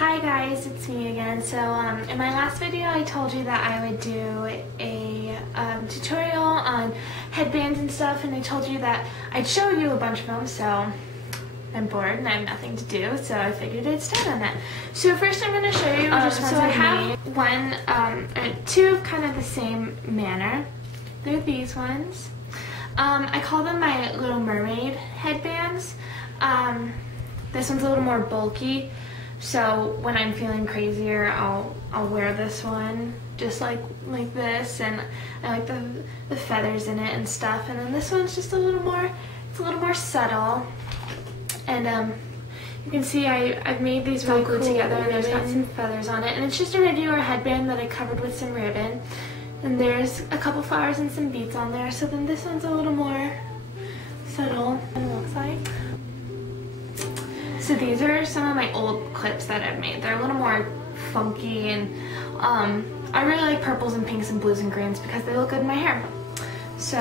Hi guys, it's me again. So in my last video I told you that I would do a tutorial on headbands and stuff, and I told you that I'd show you a bunch of them, so I'm bored and I have nothing to do, so I figured I'd start on that. So first I'm going to show you just ones I have two kind of the same manner. They're these ones. I call them my Little Mermaid headbands. This one's a little more bulky, so when I'm feeling crazier, I'll wear this one just like this, and I like the feathers in it and stuff. And then this one's just a little more subtle. And you can see I've made these really glued together, and there's got some feathers on it, and it's just a regular headband that I covered with some ribbon. And there's a couple flowers and some beads on there. So then this one's a little more subtle, what it looks like. So these are some of my old clips that I've made. They're a little more funky, and I really like purples and pinks and blues and greens because they look good in my hair. So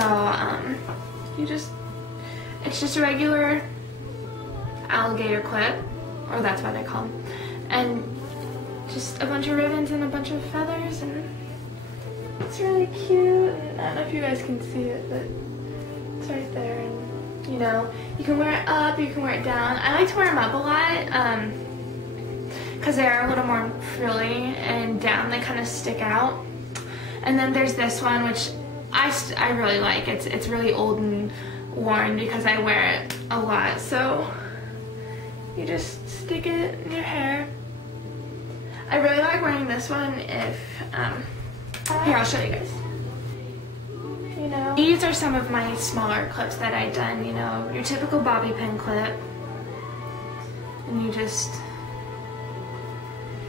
it's just a regular alligator clip, or that's what I call them, and just a bunch of ribbons and a bunch of feathers, and it's really cute. And I don't know if you guys can see it, but it's right there. And you know, you can wear it up, you can wear it down. I like to wear them up a lot because they're a little more frilly, and down they kind of stick out. And then there's this one, which I really like. It's really old and worn because I wear it a lot. So you just stick it in your hair. I really like wearing this one if here, I'll show you guys. You know, these are some of my smaller clips that I've done. You know, your typical bobby pin clip, and you just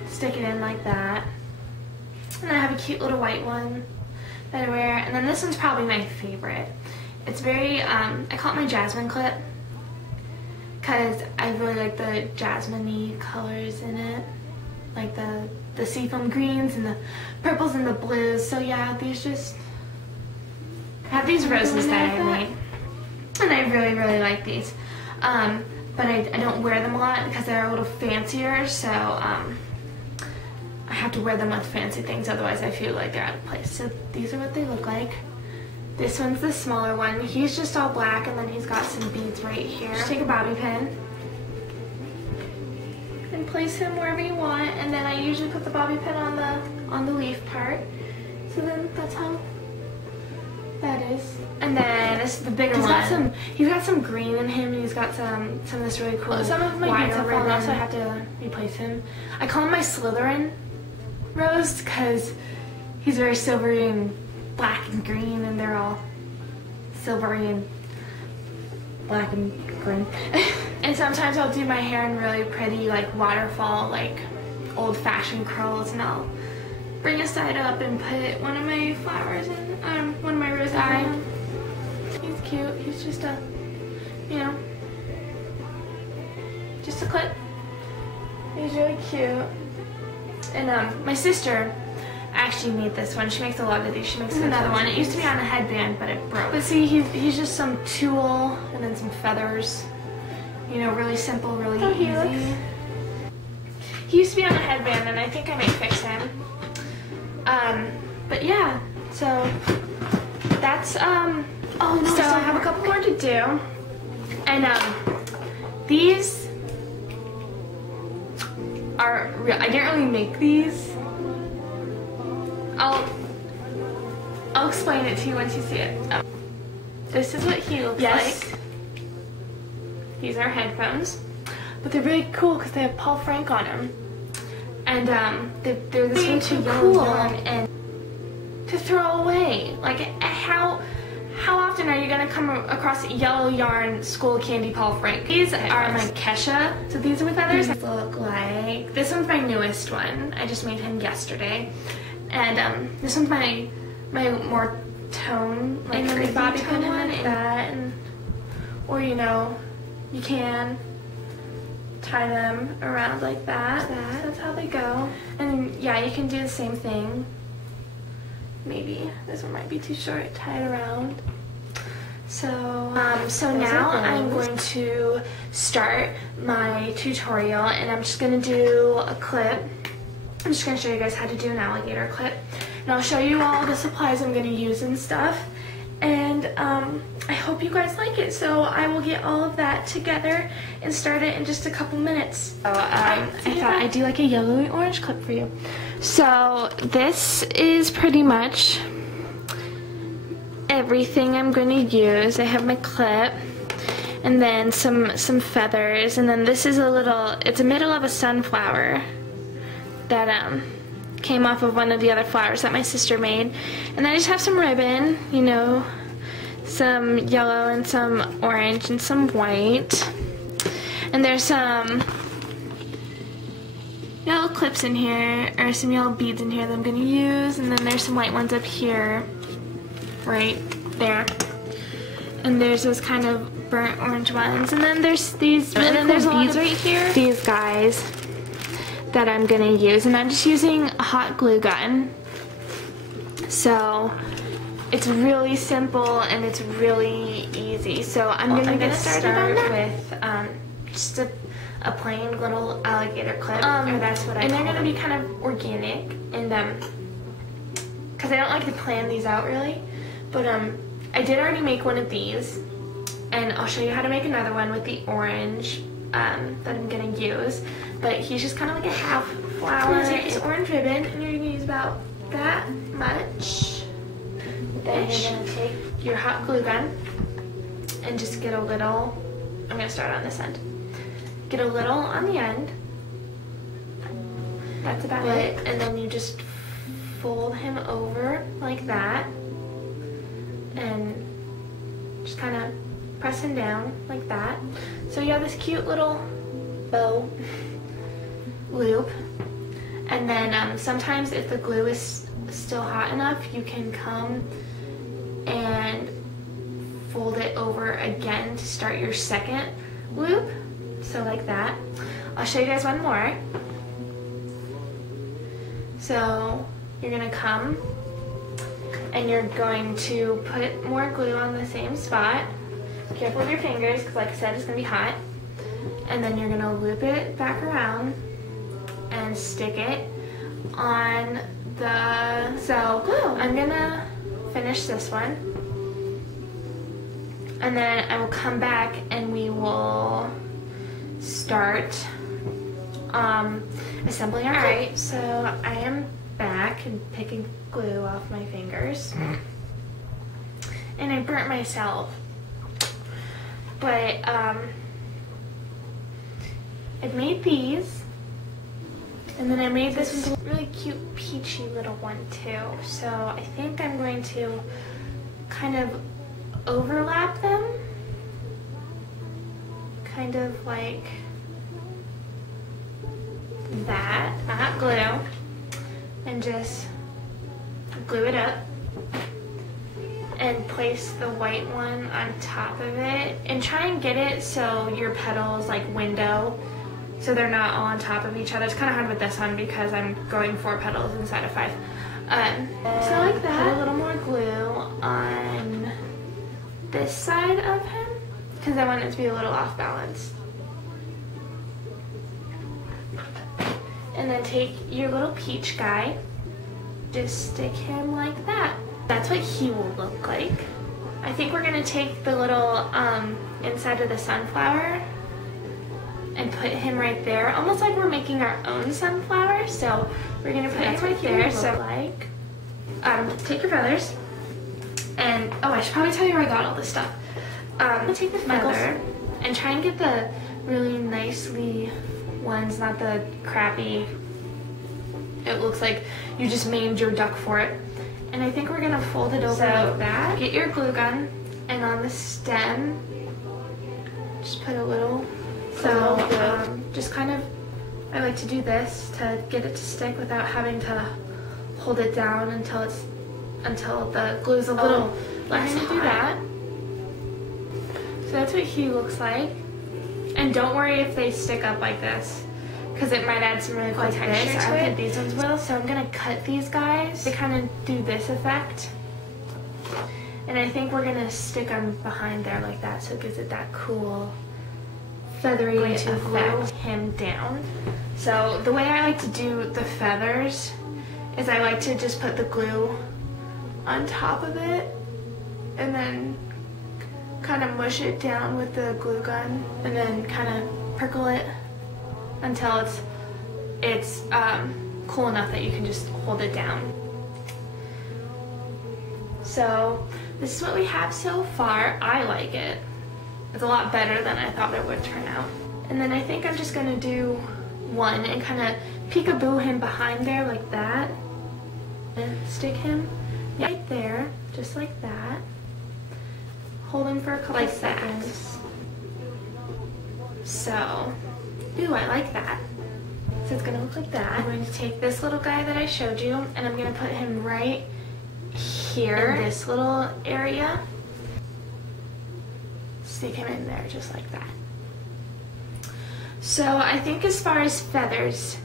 stick it in like that. And I have a cute little white one that I wear, and then this one's probably my favorite. It's very I call it my jasmine clip because I really like the jasmine-y colors in it, like the seafoam greens and the purples and the blues. So yeah, these just have these roses that I made, and I really like these. But I don't wear them a lot because they're a little fancier, so I have to wear them with fancy things, otherwise I feel like they're out of place. So these are what they look like. This one's the smaller one. He's just all black, and then he's got some beads right here. Just take a bobby pin and place him wherever you want, and then I usually put the bobby pin on the leaf part. So then that's how that is. And then this is the bigger one. He's got some green in him, and he's got some of this really cool. Some of my beads have fallen off, so I have to replace him. I call him my Slytherin rose because he's very silvery and black and green, and they're all silvery and black and green. And sometimes I'll do my hair in really pretty, like waterfall, like old-fashioned curls, and I'll bring a side up and put one of my flowers in, one of my roses on. He's cute. He's just a, you know, just a clip. He's really cute. And my sister actually made this one. She makes a lot of these. She makes another one. It used to be on a headband, but it broke. But see, he's just some tulle and then some feathers. You know, really simple, really easy. He used to be on a headband, and I think I may fix him. But yeah, so that's oh no, so I have a couple more to do, and these are real. I didn't really make these. I'll explain it to you once you see it. This is what he looks like. These are headphones, but they're really cool because they have Paul Frank on them, and they're this way too cool and to throw away. Like, how often are you gonna come across yellow yarn school candy Paul Frank? These are my Kesha. So these are with feathers. Look like this one's my newest one. I just made him yesterday. And this one's my more tone, like free bobby pin one, like that, or you know, you can tie them around like that. That's how they go. And yeah, you can do the same thing. Maybe this one might be too short. Tie it around. So now I'm going to start my tutorial, and I'm just going to do a clip. I'm just going to show you guys how to do an alligator clip, and I'll show you all the supplies I'm going to use and stuff, and I hope you guys like it. So I will get all of that together and start it in just a couple minutes. So I thought I'd do like a yellow and orange clip for you. So this is pretty much everything I'm going to use. I have my clip, and then some feathers, and then this is it's a middle of a sunflower that came off of one of the other flowers that my sister made. And then I just have some ribbon, you know, some yellow and some orange and some white. And there's some yellow clips in here, or some yellow beads in here that I'm going to use, and then there's some white ones up here. Right there, and there's those kind of burnt orange ones, and then there's these really cool beads right here. These guys that I'm gonna use, and I'm just using a hot glue gun. So it's really simple and it's really easy. So I'm gonna get started on that with just a plain little alligator clip, or that's what I call them. And they're gonna be kind of organic, and because I don't like to plan these out really. But I did already make one of these, and I'll show you how to make another one with the orange that I'm gonna use. But he's just kind of like a half flower. You're gonna take this orange ribbon, and you're gonna use about that much. Then you're gonna take your hot glue gun and just get a little. I'm gonna start on this end. Get a little on the end. That's about it. And then you just fold him over like that. And just kind of press him down like that. So you have this cute little bow loop. And then sometimes if the glue is still hot enough, you can come and fold it over again to start your second loop. So like that. I'll show you guys one more. So you're gonna come and you're going to put more glue on the same spot. Careful with your fingers, because like I said, it's gonna be hot. And then you're gonna loop it back around and stick it on the glue. I'm gonna finish this one, and then I will come back and we will start assembling our clip. Alright, so I am back and picking glue off my fingers, and I burnt myself, but I made these, and then I made this really cute peachy little one too. So I think I'm going to kind of overlap them, kind of like that. Hot glue, and just glue it up and place the white one on top of it, and try and get it so your petals like window, so they're not all on top of each other. It's kind of hard with this one because I'm going 4 petals inside of 5. So like that. Put a little more glue on this side of him because I want it to be a little off balance. And then take your little peach guy, just stick him like that. That's what he will look like. I think we're gonna take the little inside of the sunflower and put him right there, almost like we're making our own sunflower. So we're gonna put him right there. So like, take your feathers, and oh, I should probably tell you where I got all this stuff. I'm gonna take the feather and try and get the really nicely ones, not the crappy, it looks like you just maimed your duck for it. And I think we're gonna fold it over like that. Get your glue gun, and on the stem, just put a little. So just kind of, I like to do this to get it to stick without having to hold it down until the glue's a little less hot. Do that. So that's what he looks like. And don't worry if they stick up like this, because it might add some really cool texture to it. These ones will. So I'm gonna cut these guys to kind of do this effect. And I think we're gonna stick them behind there like that, so it gives it that cool feathery effect. Glue him down. So the way I like to do the feathers is I like to just put the glue on top of it and then kind of mush it down with the glue gun and then kind of prickle it until it's cool enough that you can just hold it down. So this is what we have so far. I like it. It's a lot better than I thought it would turn out. And then I think I'm just gonna do one and kind of peekaboo him behind there like that and stick him right there, just like that. Hold him for a couple seconds. So, ooh, I like that. So it's gonna look like that. I'm going to take this little guy that I showed you and I'm gonna put him right here in this little area. Stick him in there just like that. So I think as far as feathers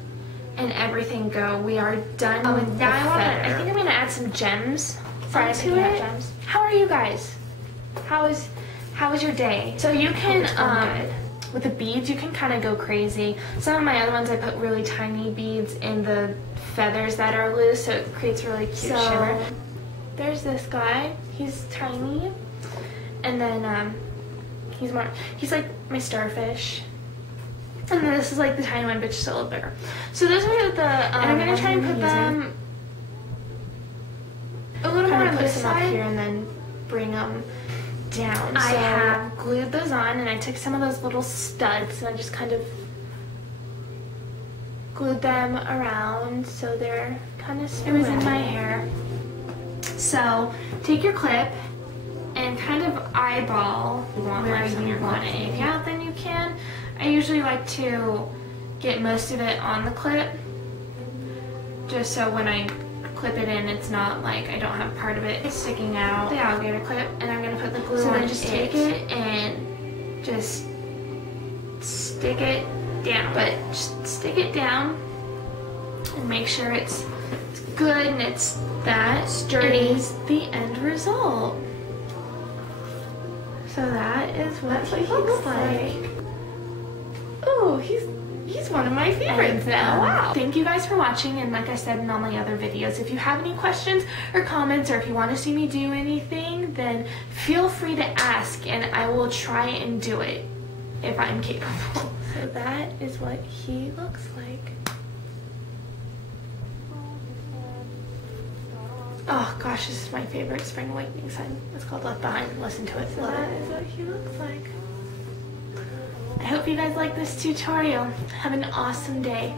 and everything go, we are done with the feather. I think I'm gonna add some gems onto it. How are you guys? How was your day? So you can with the beads you can kind of go crazy. Some of my other ones I put really tiny beads in the feathers that are loose, so it creates a really cute shimmer. There's this guy. He's tiny, and then he's like my starfish. And then this is like the tiny one, but just a little bigger. So those are the, and I'm gonna try and put them a little more on this side up here and then bring them down. I have glued those on and I took some of those little studs and I just kind of glued them around so they're kind of spread. It was in my hair. So take your clip and kind of eyeball where you want it. If you want, then you can. I usually like to get most of it on the clip, just so when I clip it in, it's not like I don't have part of it sticking out. The alligator clip, and I'm gonna put the glue on. So then just take it and just stick it down. But just stick it down and make sure it's good and it's that sturdy. Is the end result. So that is what he looks like. Oh, he's one of my favorites now. Wow. Thank you guys for watching, and like I said in all my other videos, if you have any questions or comments, or if you want to see me do anything, then feel free to ask and I will try and do it if I'm capable. So that is what he looks like. Oh gosh, this is my favorite Spring Awakening song. It's called Left Behind. Listen to it. So that is what he looks like. I hope you guys like this tutorial. Have an awesome day.